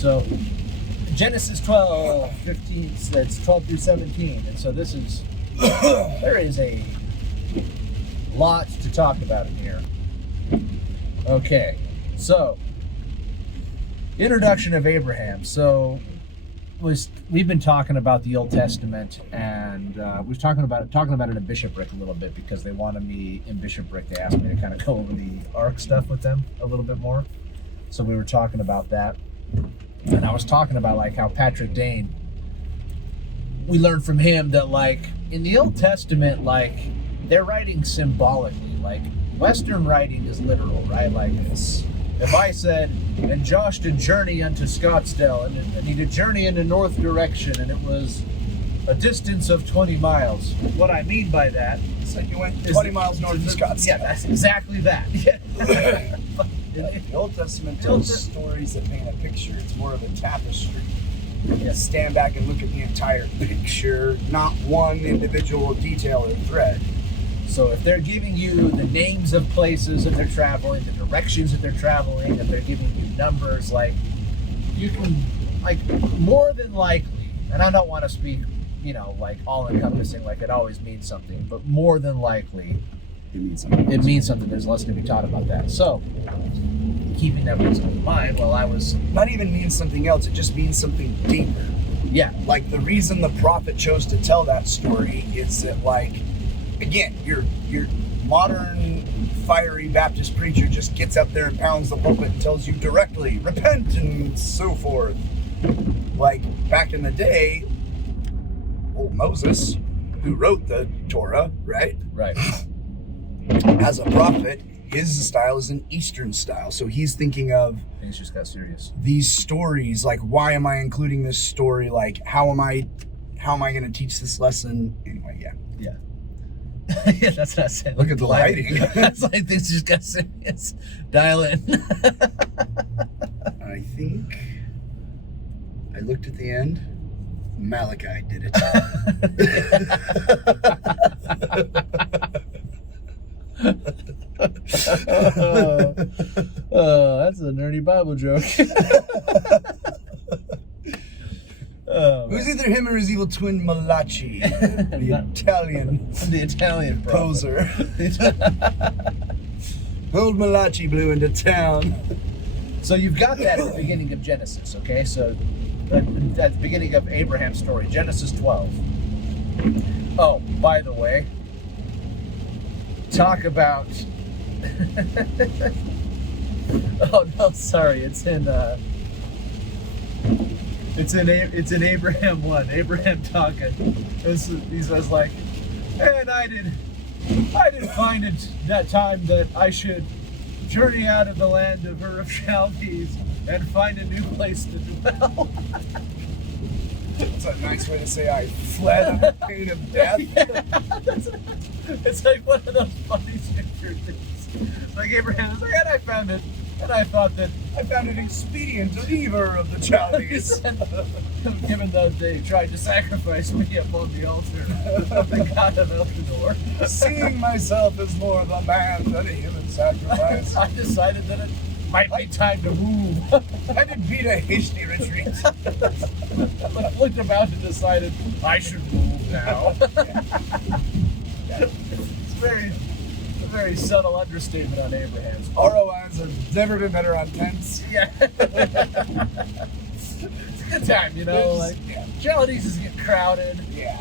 So Genesis 12, 15, that's 12 through 17. And so this is, there is a lot to talk about in here. Okay, so introduction of Abraham. So we've been talking about the Old Testament, and we were talking about it in Bishopric a little bit, because they wanted me in Bishopric. They asked me to kind of go over the Ark stuff with them a little bit more. So we were talking about that, and I was talking about like how Patrick Dane, we learned from him that like in the Old Testament, like they're writing symbolically. Like Western writing is literal, right? Like if I said, and Josh did journey unto Scottsdale, and he did journey in the north direction, and it was a distance of 20 miles. What I mean by that, So you went 20 miles north of Scottsdale. yeah, that's exactly that. Yeah. The Old Testament tells stories that paint a picture. It's more of a tapestry. You stand back and look at the entire picture, not one individual detail or thread. So if they're giving you the names of places that they're traveling, the directions that they're traveling, if they're giving you numbers, like you can, like more than likely, and I don't want to speak, you know, like all encompassing, like it always means something, but more than likely, It means something. it means something. There's a lesson to be taught about that. So keeping that reason in mind, while I was, Not even means something else. It just means something deeper. yeah, Like the reason the prophet chose to tell that story is that, like, again, your modern fiery Baptist preacher just gets up there and pounds the pulpit and tells you directly, repent and so forth. Like back in the day, old Moses, who wrote the Torah, right? right, As a prophet, his style is an Eastern style. So he's thinking of things just got serious. these stories, like, why am I including this story? Like, how am I going to teach this lesson? Anyway, yeah. Yeah. Yeah, that's what I said. Look at the lighting. It's like this just got serious. Dial in. I think I looked at the end. Malachi did it. Oh, that's a nerdy Bible joke. It was either him or his evil twin Malachi, the Italian The Italian prophet. poser. Old Malachi blew into town. So you've got that at the beginning of Genesis, okay? So at the beginning of Abraham's story, Genesis 12. Oh, by the way, talk about. Oh no, sorry, it's in Abraham 1. Abraham talking. He says like, and I did find it that time that I should journey out of the land of Ur of Chaldees and find a new place to dwell. It's a nice way to say I fled under pain of death. It's like one of those funny scripture things. Like Abraham was like, and I found it, and I thought that I found it expedient to leave Ur of the Chaldees. given that they tried to sacrifice me upon the altar of the God of Elpidor, Seeing myself as more of a man than a human sacrifice. I decided that it might be time to move. I did beat a hasty retreat. I looked about and decided I should move now. It's a very subtle understatement on Abraham's part. ROIs have never been better on tents. Yeah. It's a good time, you know. Like, Yeah. Chaldees is getting crowded. Yeah.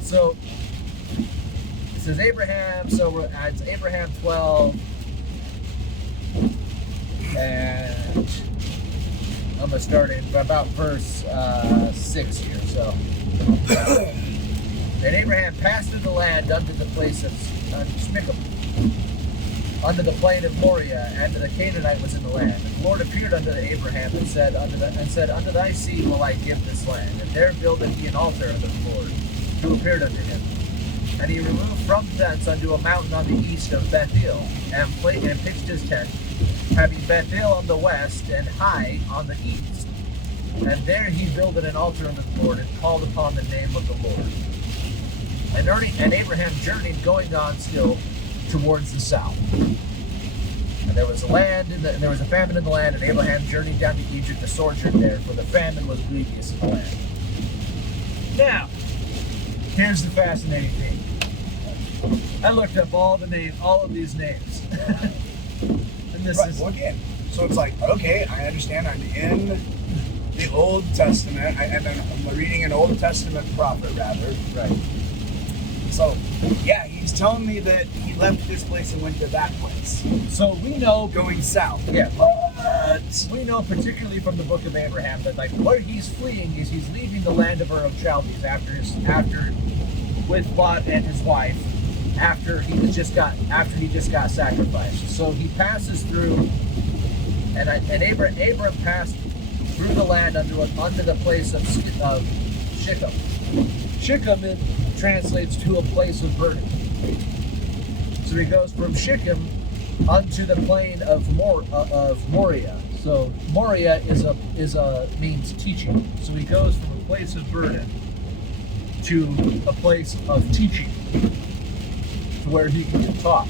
So it says Abraham. So it's Abraham 12, and I'm gonna start in about verse 6 here. So. And Abraham passed through the land unto the place of Shmichem, unto the plain of Moriah, and the Canaanite was in the land. And the Lord appeared unto Abraham and said, Unto thy seed will I give this land, and there builded he an altar unto the Lord, who appeared unto him. And he removed from thence unto a mountain on the east of Bethel, and pitched his tent, having Bethel on the west, and Hai on the east. And there he builded an altar unto the Lord, and called upon the name of the Lord. And Abraham journeyed, going on still towards the south. And there was a land, and there was a famine in the land, and Abraham journeyed down to Egypt to sojourn there, for the famine was grievous in the land. Now, here's the fascinating thing. I looked up all of these names. And this Right. is Well, again, so it's like, okay, I understand. I'm in the Old Testament, and I'm reading an Old Testament prophet, rather. right. So, yeah, he's telling me that he left this place and went to that place, So we know, going south. yeah, What? we know particularly from the book of Abraham that like where he's fleeing is he's leaving the land of Ur of Chaldees after with Lot and his wife after he just got sacrificed. So he passes through, and Abram passed through the land under the place of Shechem. Shechem it translates to a place of burden. So he goes from Shechem unto the plain of Moriah. So Moriah means teaching. So he goes from a place of burden to a place of teaching, to where he can talk.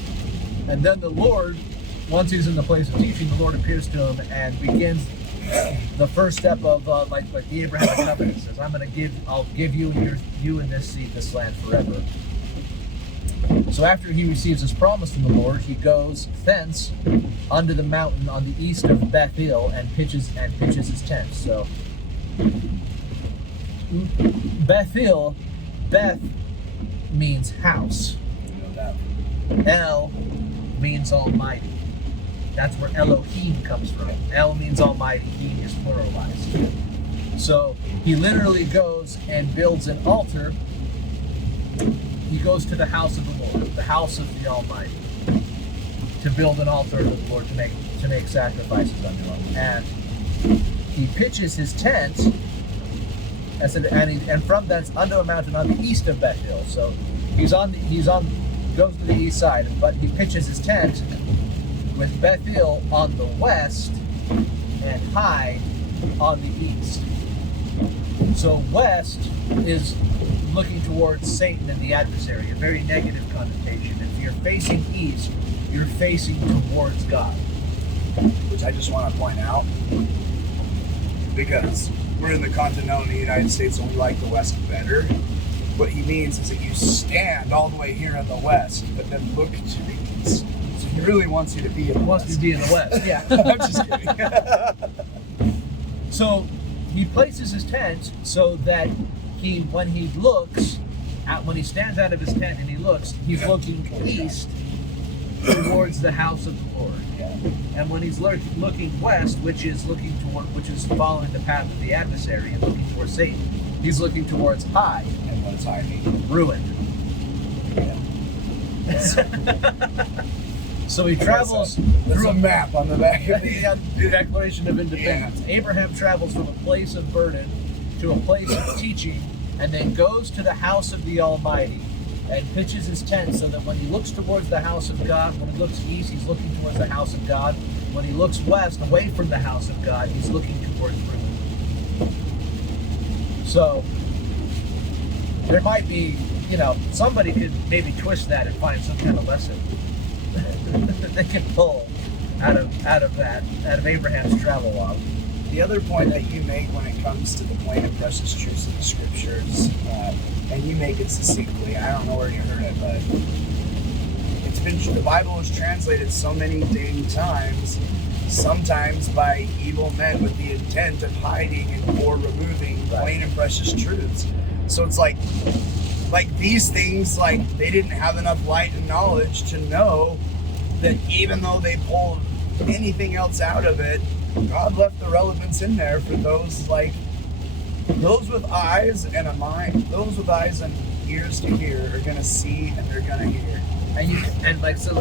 And then the Lord, once he's in the place of teaching, the Lord appears to him and begins the first step of like the Abrahamic covenant. Says, I'll give you and you and this seed this land forever. So after he receives his promise from the Lord, he goes thence unto the mountain on the east of Bethel and pitches his tent. So Bethel, Beth means house. You know that. El means almighty. That's where Elohim comes from. El means almighty, He is pluralized. So he literally goes and builds an altar. He goes to the house of the Lord, the house of the Almighty, to build an altar to the Lord, to make sacrifices unto Him. And he pitches his tent, and from thence unto a mountain on the east of Bethel. So goes to the east side, but he pitches his tent with Bethel on the west and Hai on the east. So west is looking towards Satan and the adversary, a very negative connotation. If you're facing east, you're facing towards God. Which I just want to point out, because we're in the continental United States and we like the West better. What he means is that you stand all the way here in the West, but then look to the east. So he really wants you to be in the Wants West. to be in the west, yeah. I'm just kidding. So he places his tent so that when he stands out of his tent and he looks, he's looking east towards the house of the Lord. Yeah. And when he's looking west, which is following the path of the adversary and looking towards Satan, he's looking towards High, And what does I mean? ruin. Yeah. So he travels There's through a map on the back of the the Declaration of Independence. Abraham travels from a place of burden to a place of teaching, and then goes to the house of the Almighty and pitches his tent so that when he looks towards the house of God, when he looks east, he's looking towards the house of God. When he looks west, away from the house of God, he's looking towards ruin. So there might be, somebody could maybe twist that and find some kind of lesson that they can pull out of Abraham's travel log. The other point that you make when it comes to the plain and precious truths of the scriptures, and you make it succinctly, I don't know where you heard it, but the Bible is translated so many dang times, sometimes by evil men with the intent of hiding or removing plain and precious truths. So it's like these things, they didn't have enough light and knowledge to know that even though they pulled anything else out of it, God left the relevance in there for those with eyes and a mind, those with eyes and ears to hear are gonna see and they're gonna hear.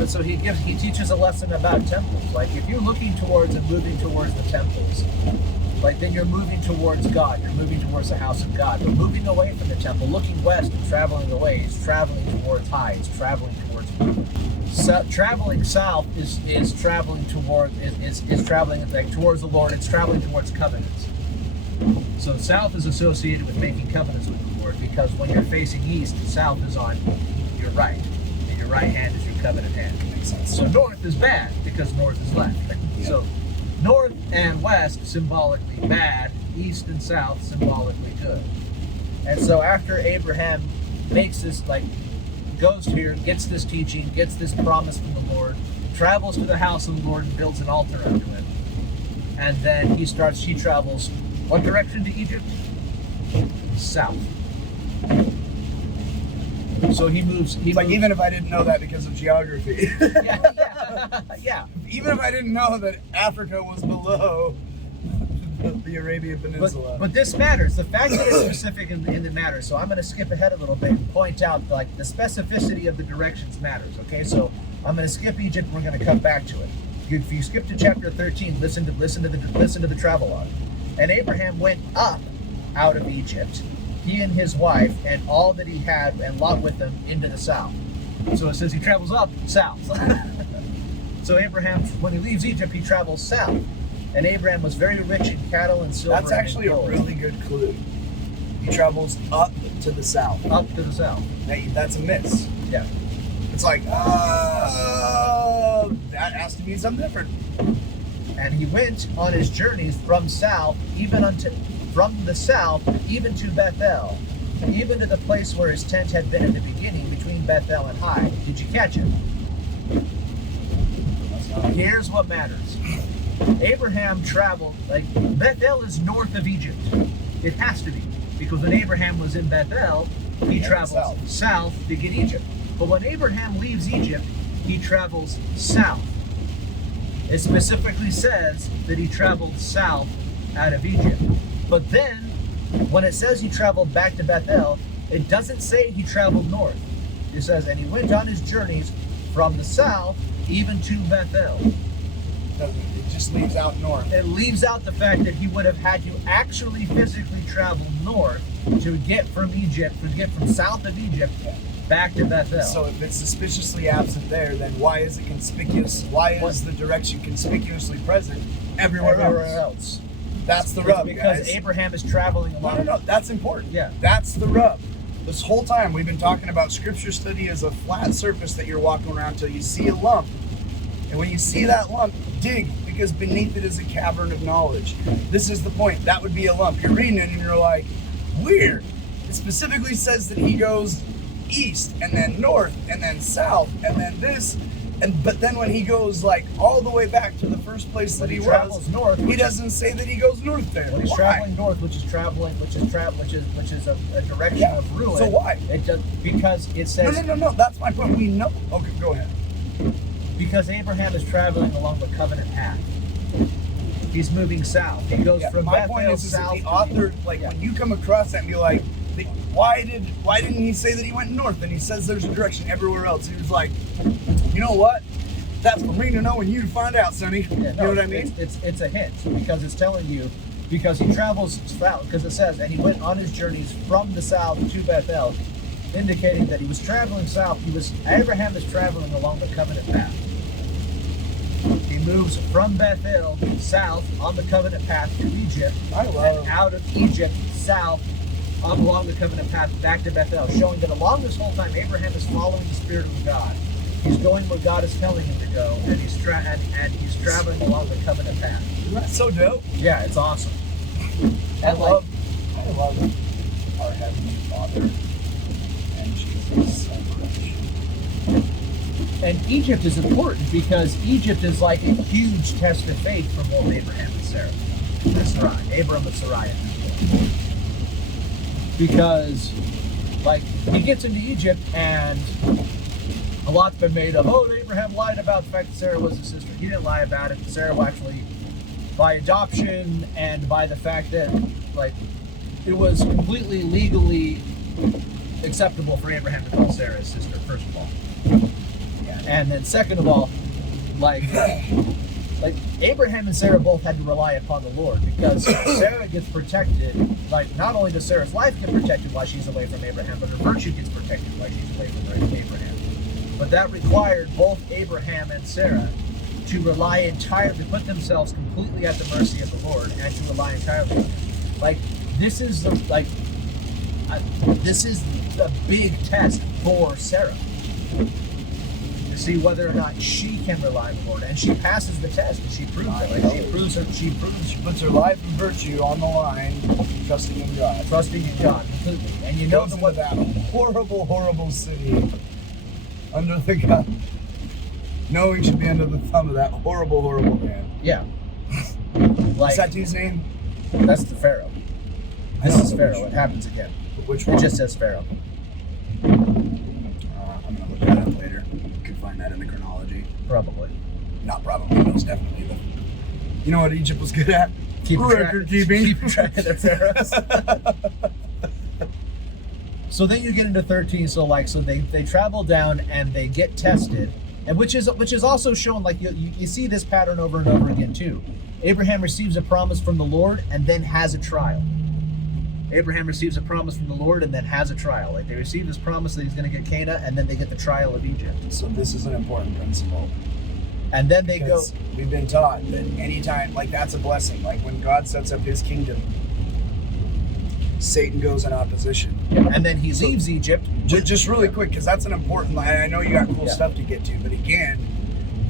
So he teaches a lesson about temples. Like if you're looking towards and moving towards the temples, then you're moving towards God. You're moving towards the house of God. But moving away from the temple, looking west and traveling away, is traveling towards High. It's traveling towards evil. So, traveling south is traveling towards the Lord. It's traveling towards covenants. So south is associated with making covenants with the Lord, because when you're facing east, south is on your right, and your right hand is your covenant hand. Makes sense. So north is bad because north is left. Yeah. So north and west symbolically bad, east and south symbolically good. And so after Abraham makes this, like, goes here, gets this teaching, gets this promise from the Lord, travels to the house of the Lord and builds an altar unto him. And then he travels what direction to Egypt? South. So he moves. Like, even if I didn't know that because of geography. Yeah. Even if I didn't know that Africa was below the Arabian Peninsula. But this matters. The fact that it's specific in the matters. So I'm going to skip ahead a little bit and point out, like, the specificity of the directions matters. Okay, so I'm going to skip Egypt. And we're going to come back to it. If you skip to chapter 13, listen to the travelogue. And Abraham went up out of Egypt, he and his wife, and all that he had, and Lot with him, into the south. So it says he travels up south. So Abraham, when he leaves Egypt, he travels south. And Abraham was very rich in cattle and silver. That's actually a really good clue. He travels up to the south. Up to the south. That's a miss. Yeah. It's like, that has to be something different. And he went on his journeys from the south, even to Bethel, even to the place where his tent had been in the beginning, between Bethel and Hai. Did you catch it? Here's what matters. Abraham traveled, like, Bethel is north of Egypt. It has to be, because when Abraham was in Bethel, he travels south to get Egypt. But when Abraham leaves Egypt, he travels south. It specifically says that he traveled south out of Egypt. But then, when it says he traveled back to Bethel, it doesn't say he traveled north. It says, and he went on his journeys from the south even to Bethel. It just leaves out north. It leaves out the fact that he would have had to actually physically travel north to get from south of Egypt back to Bethel. So if it's suspiciously absent there, then why is it conspicuous? Why is the direction conspicuously present everywhere else? That's the rub, because guys. Abraham is traveling along. No, that's important. Yeah. That's the rub. This whole time we've been talking about scripture study as a flat surface that you're walking around till you see a lump. And when you see that lump, dig, because beneath it is a cavern of knowledge. This is the point. That would be a lump. You're reading it and you're like, weird. It specifically says that he goes east and then north and then south and then this. But then when he goes, like, all the way back to the first place that he was north, he doesn't say that he goes north there. When he's traveling north, which is a direction of ruin. So why? It does, because it says No. That's my point. We know. Okay, go ahead. Because Abraham is traveling along the covenant path. He's moving south. He goes from my Bethel point is south. that the author, when you come across that and be like, why didn't he say that he went north? And he says there's a direction everywhere else. He was like, you know what? That's for me to know and you to find out, Sonny. You know what I mean? It's a hint, because it's telling you, because he travels south, because it says, and he went on his journeys from the south to Bethel, indicating that he was traveling south. Abraham is traveling along the covenant path. He moves from Bethel south on the covenant path to Egypt, and out of Egypt south along the covenant path back to Bethel, showing that along this whole time Abraham is following the Spirit of God. He's going where God is telling him to go, and he's traveling along the covenant path. That's so dope. Yeah, it's awesome. I love our Heavenly Father and Jesus so much. And Egypt is important because Egypt is like a huge test of faith for both Abraham and Sarah. Abram and Sarai. Because, like, he gets into Egypt and a lot's been made of, Abraham lied about the fact that Sarah was his sister. He didn't lie about it. Sarah actually, by adoption and by the fact that, like, it was completely legally acceptable for Abraham to call Sarah his sister, first of all. And then second of all, like Abraham and Sarah both had to rely upon the Lord, because Sarah gets protected. Like, not only does Sarah's life get protected while she's away from Abraham, but her virtue gets protected while she's away from Abraham. But that required both Abraham and Sarah to put themselves completely at the mercy of the Lord, and to rely entirely on him. Like, this is the big test for Sarah. see whether or not she can rely on the Lord, and she passes the test, and she proves it. Like she puts her life and virtue on the line, trusting in God. Trusting in God completely. And you know Goes into that horrible, horrible city under the God, knowing she'd be under the thumb of that horrible, horrible man. Yeah. What's that dude's name? That's the Pharaoh. This is Pharaoh. It happens again. Which one? It just says Pharaoh. I'm gonna look that up later. You can find that in the chronology. Probably. Not probably. Most definitely. But you know what Egypt was good at? Record keeping. Keep track of their pharaohs. So then you get into 13. So they travel down and they get tested, and which is also shown, like you see this pattern over and over again too. Abraham receives a promise from the Lord and then has a trial. Abraham receives a promise from the Lord and then has a trial. Like they receive this promise that he's going to get Canaan, and then they get the trial of Egypt. So this is an important principle. And then they go. We've been taught that anytime, like that's a blessing. Like when God sets up his kingdom, Satan goes in opposition. And then he leaves Egypt. Just really quick, because that's an important line. I know you got cool stuff to get to, but again,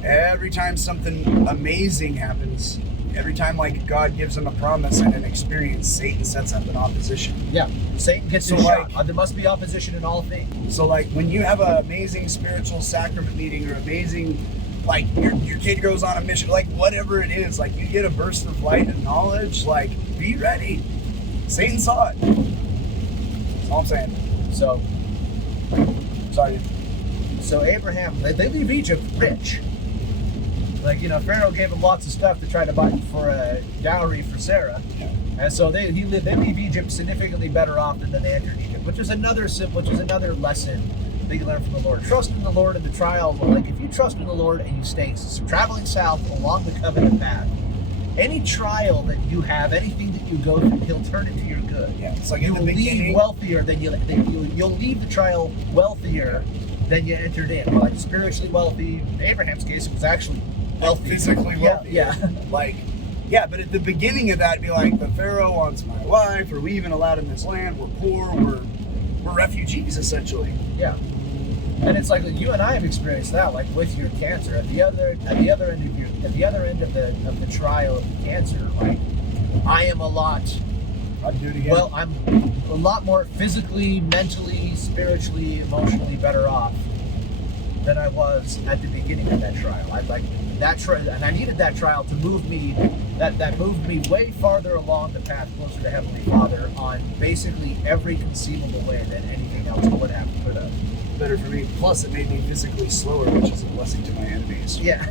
every time something amazing happens, every time like God gives them a promise and an experience, Satan sets up an opposition. Yeah, Satan gets his shot. There must be opposition in all things. So like when you have an amazing spiritual sacrament meeting or amazing, like your kid goes on a mission, like whatever it is, like you get a burst of light and knowledge, like be ready. Satan saw it. That's all I'm saying. So, sorry. So Abraham, they leave Egypt rich. Like, Pharaoh gave him lots of stuff to try to buy for a dowry for Sarah. Yeah. And so they leave Egypt significantly better off than they entered Egypt, which is another lesson that you learn from the Lord. Trust in the Lord in the trial. Like if you trust in the Lord and you stay traveling south along the covenant path, any trial that you have, anything that you go through, he'll turn it to your good. Yeah, it's like you will leave wealthier than you'll leave the trial wealthier than you entered in. Like spiritually wealthy. In Abraham's case, it was actually wealthy. Physically wealthy. Yeah. But at the beginning of that, it'd be like, the Pharaoh wants my wife, or we even allowed in this land, we're poor, we're refugees essentially. Yeah. And it's like you and I have experienced that, like with your cancer. At the other end of the trial of the cancer, like I am a lot. I'd do it again. Well, I'm a lot more physically, mentally, spiritually, emotionally better off than I was at the beginning of that trial. I like that trial, and I needed that trial to move me. That moved me way farther along the path closer to Heavenly Father on basically every conceivable way than anything else would have put up. Better for me. Plus, it made me physically slower, which is a blessing to my enemies. Yeah.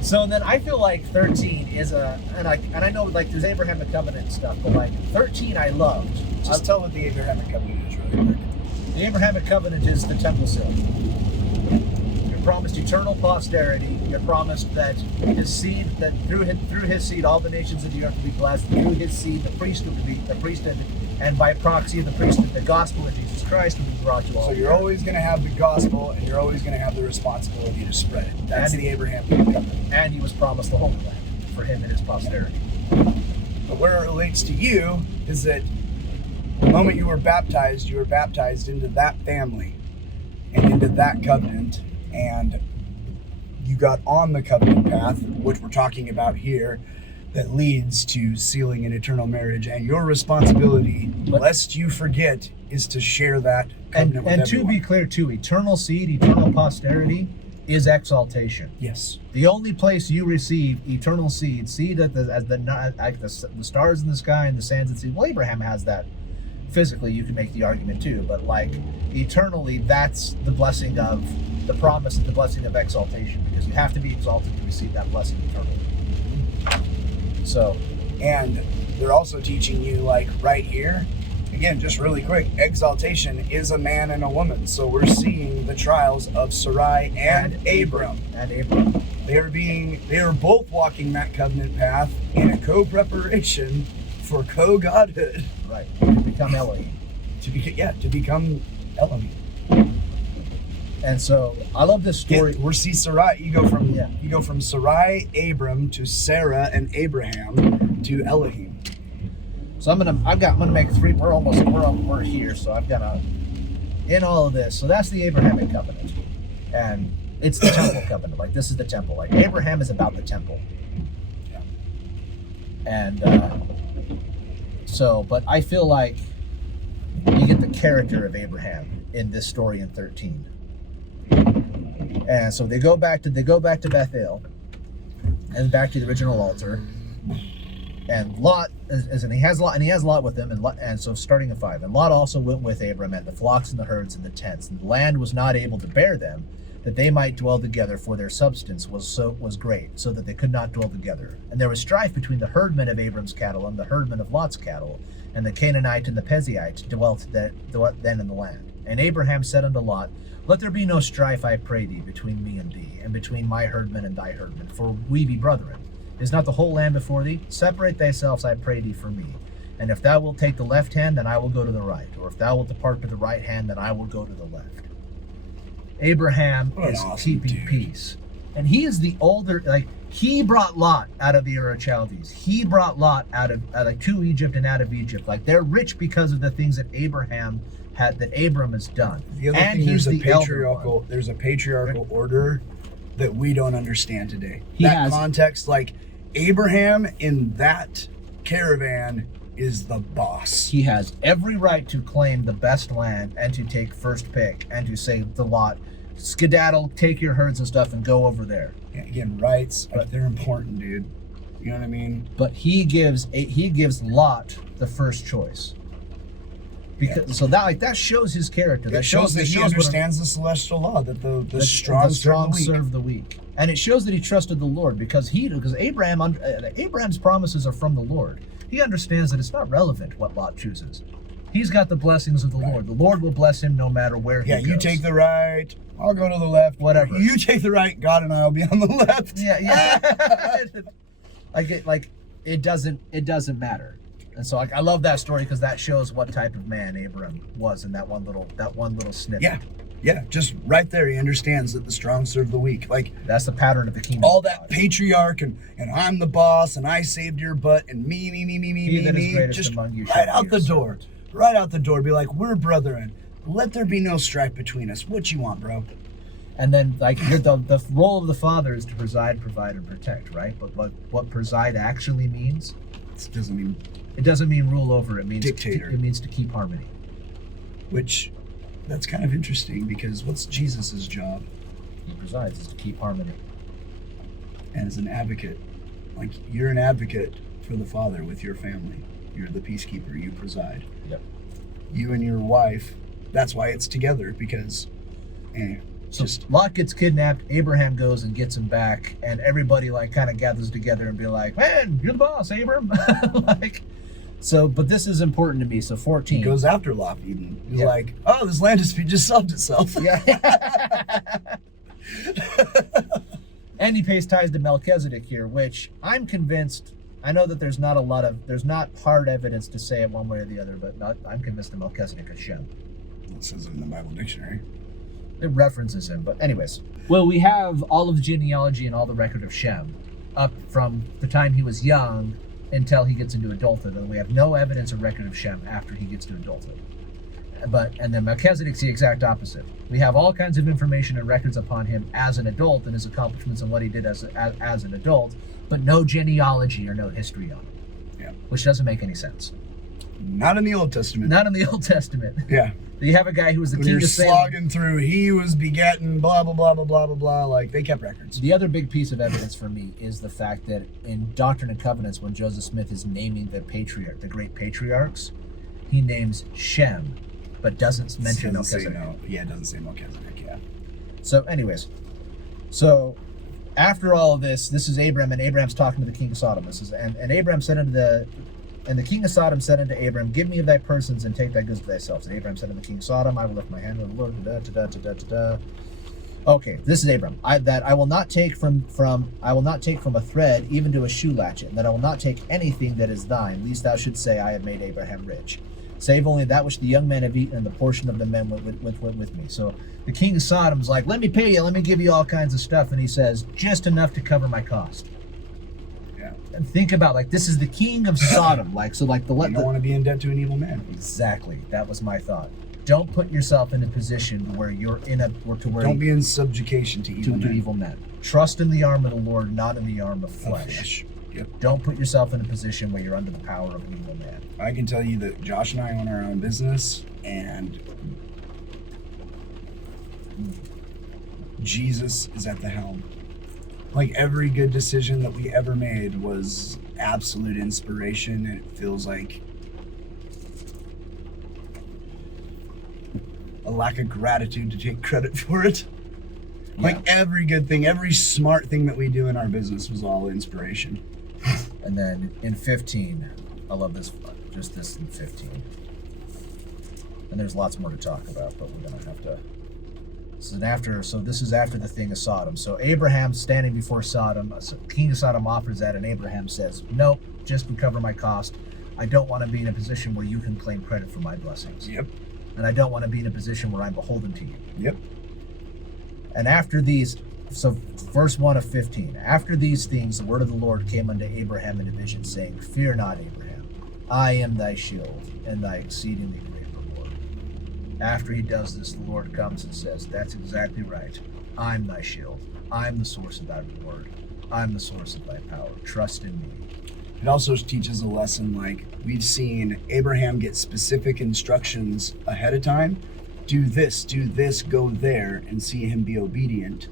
So then I feel like 13 is and I know like there's Abrahamic covenant stuff, but like 13 I loved. Just tell what the Abrahamic covenant is really quick. The Abrahamic covenant is the temple seal. You're promised eternal posterity. You're promised that his seed, that through his seed, all the nations of the earth will be blessed. Through his seed, the priesthood, and by proxy of the priesthood, the gospel of Jesus Christ will be brought to all. So you're always going to have the gospel, and you're always going to have the responsibility to spread it. That's the Abrahamic covenant. And he was promised the Holy Land for him and his posterity. But where it relates to you is that the moment you were baptized into that family and into that covenant, and you got on the covenant path, which we're talking about here, that leads to sealing an eternal marriage. And your responsibility, lest you forget, is to share that covenant with everyone. And to be clear, too, eternal seed, eternal posterity is exaltation. Yes. The only place you receive eternal seed as the stars in the sky and the sands and sea. Well, Abraham has that. Physically, you can make the argument too, but like eternally, that's the blessing of the promise and the blessing of exaltation, because you have to be exalted to receive that blessing eternally. So, and they're also teaching you, like right here, again, just really quick, exaltation is a man and a woman. So we're seeing the trials of Sarai and Abram. They are both walking that covenant path in a co-preparation for co-godhood. Right, to become Elohim. To become Elohim. And so I love this story. Yeah, see Sarai. You go from Sarai, Abram to Sarah and Abraham to Elohim. So I'm gonna make three. We're here. So I'm gonna in all of this, so that's the Abrahamic covenant, and it's the temple covenant. Like, this is the temple. Like, Abraham is about the temple. Yeah. And so, but I feel like you get the character of Abraham in this story in 13. And so they go back to Bethel and back to the original altar. And Lot he has Lot with him, and so starting at 5. And Lot also went with Abram, and the flocks and the herds and the tents. And the land was not able to bear them, that they might dwell together, for their substance was great, so that they could not dwell together. And there was strife between the herdmen of Abram's cattle and the herdmen of Lot's cattle, and the Canaanite and the Perizite dwelt then in the land. And Abraham said unto Lot, Let there be no strife, I pray thee, between me and thee, and between my herdmen and thy herdmen, for we be brethren. Is not the whole land before thee? Separate thyself, I pray thee, from me. And if thou wilt take the left hand, then I will go to the right. Or if thou wilt depart to the right hand, then I will go to the left. Abraham is keeping peace. And he is the older, like, he brought Lot out of the Ur of Chaldees. He brought Lot out of, to Egypt and out of Egypt. Like, they're rich because of the things that Abram has done. The other and thing, he's there's the a patriarchal order that we don't understand today. He has context, like, Abraham in that caravan is the boss. He has every right to claim the best land and to take first pick and to say to Lot, skedaddle, take your herds and stuff and go over there. Yeah, again, rights, they're important, dude. You know what I mean? But he gives Lot the first choice. Because so that shows his character. That shows that he understands the celestial law, that the strong serve the weak. And it shows that he trusted the Lord because Abraham's promises are from the Lord. He understands that it's not relevant what Lot chooses. He's got the blessings of the Lord. The Lord will bless him no matter where he goes. Yeah, you take the right, I'll go to the left. Whatever. You take the right, God and I will be on the left. Yeah. It doesn't matter. And so I love that story because that shows what type of man Abram was in that one little snippet. Yeah, just right there, he understands that the strong serve the weak. Like, that's the pattern of the kingdom. All that patriarch and I'm the boss and I saved your butt and me. Just right out the door. Right out the door. Be like, we're brethren. Let there be no strife between us. What you want, bro? And then, like, the role of the father is to preside, provide, and protect, right? But what preside actually means? It doesn't mean rule over. It means dictator. It means to keep harmony. Which, that's kind of interesting because what's Jesus's job? He presides is to keep harmony. And as an advocate, like, you're an advocate for the Father with your family. You're the peacekeeper. You preside. Yep. You and your wife. That's why it's together because. So Lot gets kidnapped. Abraham goes and gets him back, and everybody like kind of gathers together and be like, "Man, you're the boss, Abram." But this is important to me. So 14 he goes after Lot. Eden. He's like, "Oh, this land just solved itself." Yeah. And he pays tithes to Melchizedek here, which I'm convinced. I know that there's not hard evidence to say it one way or the other, but I'm convinced that Melchizedek is Shem. It says it in the Bible dictionary. It references him, but anyways. Well, we have all of the genealogy and all the record of Shem up from the time he was young until he gets into adulthood, and we have no evidence or record of Shem after he gets to adulthood. And then Melchizedek's the exact opposite. We have all kinds of information and records upon him as an adult and his accomplishments and what he did as an adult, but no genealogy or no history on him. Yeah. Which doesn't make any sense. Not in the Old Testament. Not in the Old Testament. Yeah. You have a guy who was the king of Salem. Slogging through, he was begetting, blah, blah, blah, blah, blah, blah, blah. Like, they kept records. The other big piece of evidence for me is the fact that in Doctrine and Covenants, when Joseph Smith is naming the great patriarchs, he names Shem, but doesn't mention Melchizedek. It doesn't say Melchizedek, yeah. So, anyways, after all of this is Abram, and Abraham's talking to the king of Sodom. And Abram said And the king of Sodom said unto Abram, Give me of thy persons and take thy goods to thyself. And Abram said unto the king of Sodom, I will lift my hand to the Lord. Okay, this is Abram. I will not take from a thread even to a shoe latchet, and that I will not take anything that is thine, lest thou shouldst say, I have made Abraham rich. Save only that which the young men have eaten, and the portion of the men went with me. So the king of Sodom's like, let me pay you, let me give you all kinds of stuff. And he says, just enough to cover my cost. And think about, this is the king of Sodom. You don't want to be in debt to an evil man. Exactly. That was my thought. don't put yourself in a position where you're in a or to where Don't be in subjugation to evil to men. evil men. Trust in the arm of the Lord, not in the arm of flesh. Yep. Don't put yourself in a position where you're under the power of an evil man. I can tell you that Josh and I own our own business, and Jesus is at the helm. Like, every good decision that we ever made was absolute inspiration, and it feels like a lack of gratitude to take credit for it. Like, every good thing, every smart thing that we do in our business was all inspiration. And then in 15, I love this, just this in 15. And there's lots more to talk about, but we're going to have to. This is after the thing of Sodom. So Abraham standing before Sodom, King of Sodom offers that, and Abraham says, nope, just recover my cost. I don't want to be in a position where you can claim credit for my blessings. Yep. And I don't want to be in a position where I'm beholden to you. Yep. And after these, so verse 1 of 15, after these things, the word of the Lord came unto Abraham in a vision, saying, fear not, Abraham, I am thy shield and thy exceedingly great reward. After he does this, the Lord comes and says, that's exactly right. I'm thy shield. I'm the source of thy reward. I'm the source of thy power. Trust in me. It also teaches a lesson, like, we've seen Abraham get specific instructions ahead of time. Do this, go there, and see him be obedient.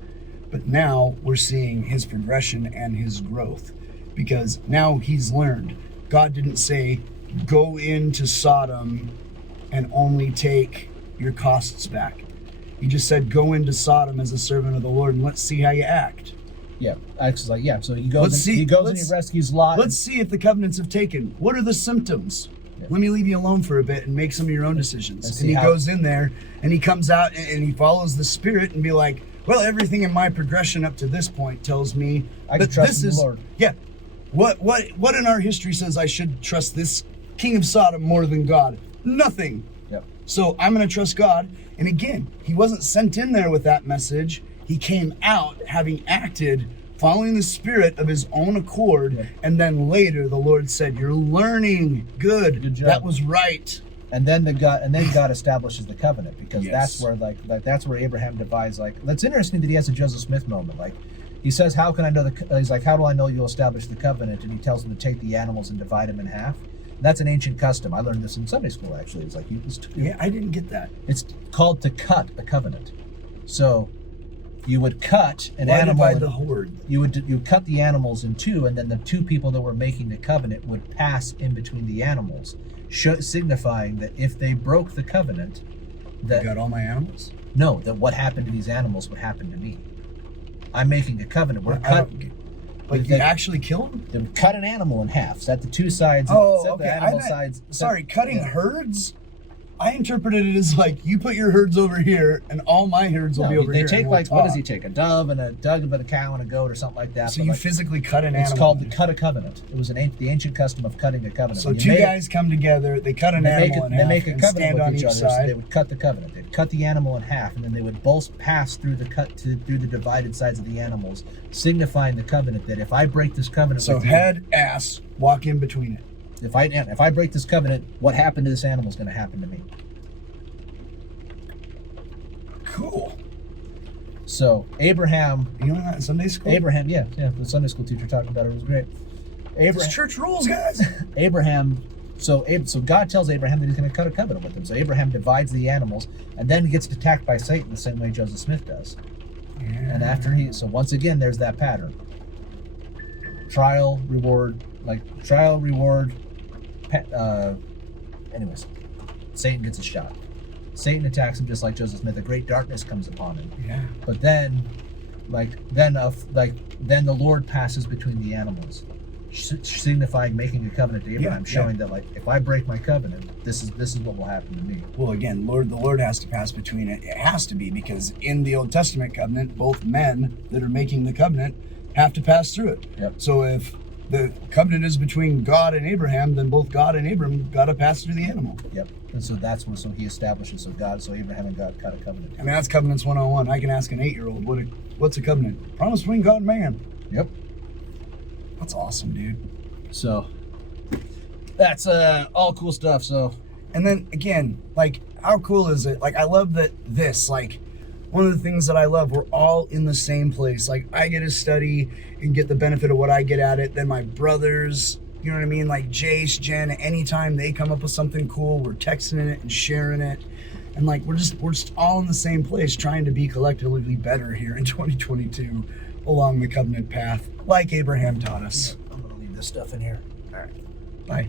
But now we're seeing his progression and his growth, because now he's learned. God didn't say, go into Sodom and only take your costs back. He just said, go into Sodom as a servant of the Lord, and let's see how you act. Yeah, actually, like, yeah. So he goes, Let's see- he goes and let's- he rescues Lot. Let's see if the covenants have taken. What are the symptoms? Yeah. Let me leave you alone for a bit and make some of your own decisions. And see And he how- goes in there and he comes out and he follows the Spirit and be like, well, everything in my progression up to this point tells me I that can trust this in the is Lord. Yeah. What in our history says I should trust this king of Sodom more than God? Nothing. Yep. So I'm going to trust God. And again, he wasn't sent in there with that message. He came out having acted, following the Spirit of his own accord. Yeah. And then later the Lord said, you're learning. Good job. That was right. And then God establishes the covenant, because Yes. that's where that's where Abraham divides. Like, that's interesting that he has a Joseph Smith moment. Like, he says, how can I know he's like, how do I know you'll establish the covenant? And he tells him to take the animals and divide them in half. And that's an ancient custom. I learned this in Sunday school, actually. It's like, Yeah, I didn't get that. it's called to cut a covenant. So you would cut an Why animal. divide the horde? You would cut the animals in two, and then the two people that were making the covenant would pass in between the animals, signifying that if they broke the covenant, You that got all my animals? that what happened to these animals would happen to me. I'm making a covenant. We're I cut. don't get- Like, you actually kill them? They would cut an animal in half. Set the two sides. Oh, set okay. the animal sides. Sorry, cutting yeah. herds? I interpreted it as like, you put your herds over here, and all my herds will be over they here. take and we'll like what does he talk. take? A dove and a cow and a goat or something like that. So but you like, physically cut an it's animal. called the cut a covenant. It was the ancient custom of cutting a covenant. So When you two made it- guys come together, they cut an they make, animal in they half make a and covenant stand with on each each other, so side. they would cut the covenant. They'd cut the animal in half, and then they would both pass through through the divided sides of the animals, signifying the covenant that if I break this covenant So with you, head, ass, walk in between it. if I break this covenant, what happened to this animal is going to happen to me. Cool. So Abraham, You know that in Sunday school? yeah, the Sunday school teacher talked about it. It was great. It's church rules, guys. So God tells Abraham that he's going to cut a covenant with him. So Abraham divides the animals, and then gets attacked by Satan the same way Joseph Smith does. And after once again, there's that pattern. Trial, reward. Anyways, Satan gets a shot. Satan attacks him just like Joseph Smith. A great darkness comes upon him. Yeah. But then the Lord passes between the animals, signifying making a covenant to Abraham, Yeah, showing that like if I break my covenant, this is what will happen to me. Well, again, the Lord has to pass between it. It has to be, because in the Old Testament covenant, both men that are making the covenant have to pass through it. Yep. So if the covenant is between God and Abraham, then both God and Abraham got to pass through the animal. Yep. And so that's when he establishes. So Abraham and God cut a covenant. I mean, that's covenants 101. I can ask an 8-year-old, what's a covenant? Promise between God and man. Yep. That's awesome, dude. So that's all cool stuff. So And then again, like, how cool is it? Like, I love that this, like, one of the things that I love, we're all in the same place. Like, I get to study and get the benefit of what I get at it. Then my brothers, you know what I mean? Like Jace, Jen, anytime they come up with something cool, we're texting it and sharing it. And like, we're just all in the same place trying to be collectively better here in 2022 along the covenant path, like Abraham taught us. I'm gonna leave this stuff in here. All right. Bye.